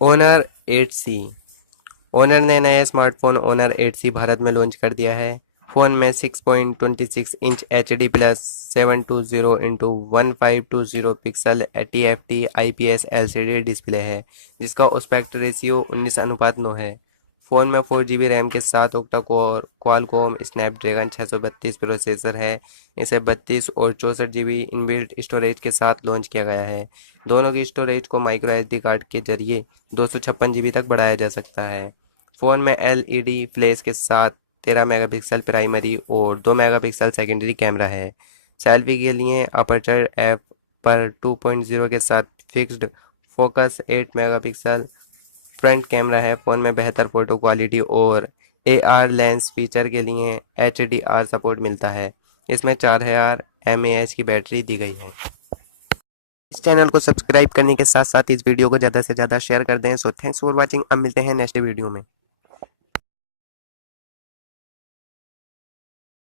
Owner 8C। Owner ने नया smartphone owner 8C Bharat में लॉन्च कर दिया है। फ़ोन में 6.26 inch HD plus 720x1520 pixel TFT IPS LCD display है, जिसका एस्पेक्ट रेशियो 19:9 है। फ़ोन में 4 GB रैम के साथ octa core Qualcomm Snapdragon 632 processor है। इसे 32 और 64 GB इनबिल्ट स्टोरेज के साथ लॉन्च किया गया है। दोनों की स्टोरेज को माइक्रो SD कार्ड के जरिए 256 GB तक बढ़ाया जा सकता है। फ़ोन में LED फ्लैश के साथ 13 मेगापिक्सल प्राइमरी और 2 मेगापिक्सल सेकेंडरी कैमरा है। सेल्फी के लिए अपर्चर एफ पर 2.0 के साथ fixed focus 8 megapixel front camera है। फ़ोन में बेहतर फोटो क्वालिटी और AR लेंस फीचर के लिए HDR सपोर्ट मिलता है। इसमें 4000 mAh की बैटरी दी गई है। इस चैनल को सब्सक्राइब करने के साथ साथ इस वीडियो को ज़्यादा से ज़्यादा शेयर कर दें। So thanks for watching. अब मिलते हैं नेक्स्ट वीडियो में।